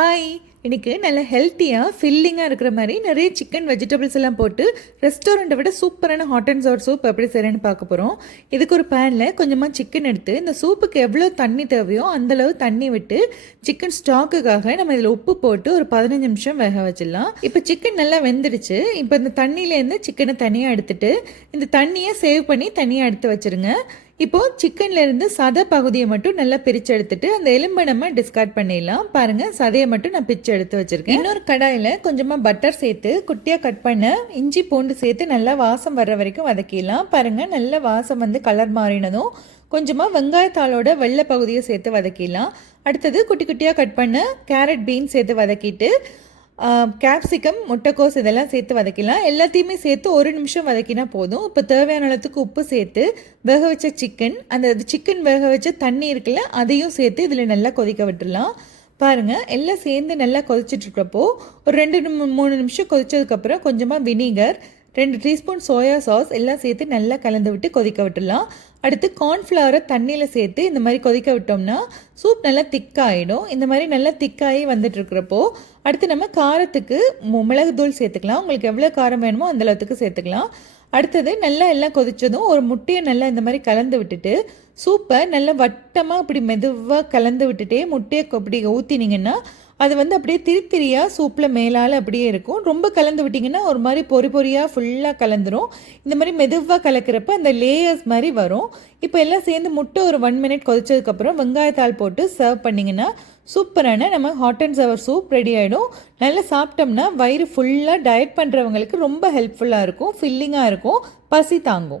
Hi, இன்னைக்கு நல்ல ஹெல்த்தியாக ஃபில்லிங்காக இருக்கிற மாதிரி நிறைய சிக்கன் வெஜிடபிள்ஸ் எல்லாம் போட்டு ரெஸ்டாரண்ட்டை விட சூப்பரான ஹாட் அண்ட் சவர் சூப் எப்படி செய்கிறேன்னு பார்க்க போகிறோம். இதுக்கு ஒரு பேனில் கொஞ்சமாக சிக்கன் எடுத்து இந்த சூப்புக்கு எவ்வளோ தண்ணி தேவையோ அந்தளவு தண்ணி விட்டு சிக்கன் ஸ்டாக்குக்காக நம்ம இதில் உப்பு போட்டு ஒரு 15 நிமிஷம் வேக வச்சிடலாம். இப்போ சிக்கன் நல்லா வெந்துடுச்சு. இப்போ இந்த தண்ணியிலேருந்து சிக்கனை தனியாக எடுத்துட்டு இந்த தண்ணியை சேவ் பண்ணி தனியாக எடுத்து வச்சுருங்க. இப்போது சிக்கன்லேருந்து சதை பகுதியை மட்டும் நல்லா பிரித்து எடுத்துட்டு அந்த எலும்பை நம்ம டிஸ்கார்ட் பண்ணிடலாம். பாருங்கள், சதையை மட்டும் நான் பிரித்து எடுத்து வச்சுருக்கேன். இன்னொரு கடாயில் கொஞ்சமாக பட்டர் சேர்த்து குட்டியாக கட் பண்ண இஞ்சி பூண்டு சேர்த்து நல்லா வாசம் வர்ற வரைக்கும் வதக்கிடலாம். பாருங்கள், நல்ல வாசம் வந்து கலர் மாறினதும் கொஞ்சமாக வெங்காயத்தாளோட வெள்ளை பகுதியை சேர்த்து வதக்கிடலாம். அடுத்தது குட்டி குட்டியாக கட் பண்ண கேரட் பீன்ஸ் சேர்த்து வதக்கிட்டு கேப்சிகம், முட்டைக்கோஸ் இதெல்லாம் சேர்த்து வதக்கிடலாம். எல்லாத்தையுமே சேர்த்து ஒரு நிமிஷம் வதக்கினா போதும். இப்போ தேவையான அளவுக்கு உப்பு சேர்த்து வேக வச்ச சிக்கன், அந்த சிக்கன் வேக வச்ச தண்ணி இருக்குல்ல அதையும் சேர்த்து இதில் நல்லா கொதிக்க விட்டுடலாம். பாருங்கள், எல்லாம் சேர்ந்து நல்லா கொதிச்சிட்ருக்கப்போ ஒரு 2-3 நிமிஷம் கொதிச்சதுக்கப்புறம் கொஞ்சமாக வினிகர், 2 டீஸ்பூன் சோயா சாஸ் எல்லாம் சேர்த்து நல்லா கலந்து விட்டு கொதிக்க விட்டுடலாம். அடுத்து கார்ன்ஃப்ளவரை தண்ணியில் சேர்த்து இந்த மாதிரி கொதிக்க விட்டோம்னா சூப் நல்லா திக்காகிடும். இந்த மாதிரி நல்லா திக்காகி வந்துட்டுருக்கிறப்போ அடுத்து நம்ம காரத்துக்கு மிளகுத்தூள் சேர்த்துக்கலாம். உங்களுக்கு எவ்வளோ காரம் வேணுமோ அந்தளவுக்கு சேர்த்துக்கலாம். அடுத்தது நல்லா எல்லாம் கொதித்ததும் ஒரு முட்டையை நல்லா இந்த மாதிரி கலந்து விட்டுட்டு சூப்பை நல்லா வட்டமாக இப்படி மெதுவாக கலந்து விட்டுட்டே முட்டையை அப்படி ஊற்றினீங்கன்னா அது வந்து அப்படியே திரித்திரியாக சூப்பில் மேலால் அப்படியே இருக்கும். ரொம்ப கலந்து விட்டிங்கன்னா ஒரு மாதிரி பொறியாக ஃபுல்லாக கலந்துரும். இந்த மாதிரி மெதுவாக கலக்கிறப்ப அந்த லேயர்ஸ் மாதிரி வரும். இப்போ எல்லாம் சேர்ந்து முட்டை ஒரு 1 மினிட் கொதிச்சதுக்கப்புறம் வெங்காயத்தாள் போட்டு சர்வ் பண்ணிங்கன்னா சூப்பரான நம்ம ஹாட் அண்ட் சவர் சூப் ரெடி ஆகிடும். நல்லா சாப்பிட்டோம்னா வயிறு ஃபுல்லாக டயட் பண்ணுறவங்களுக்கு ரொம்ப ஹெல்ப்ஃபுல்லாக இருக்கும், ஃபில்லிங்காக இருக்கும், பசி தாங்கும்.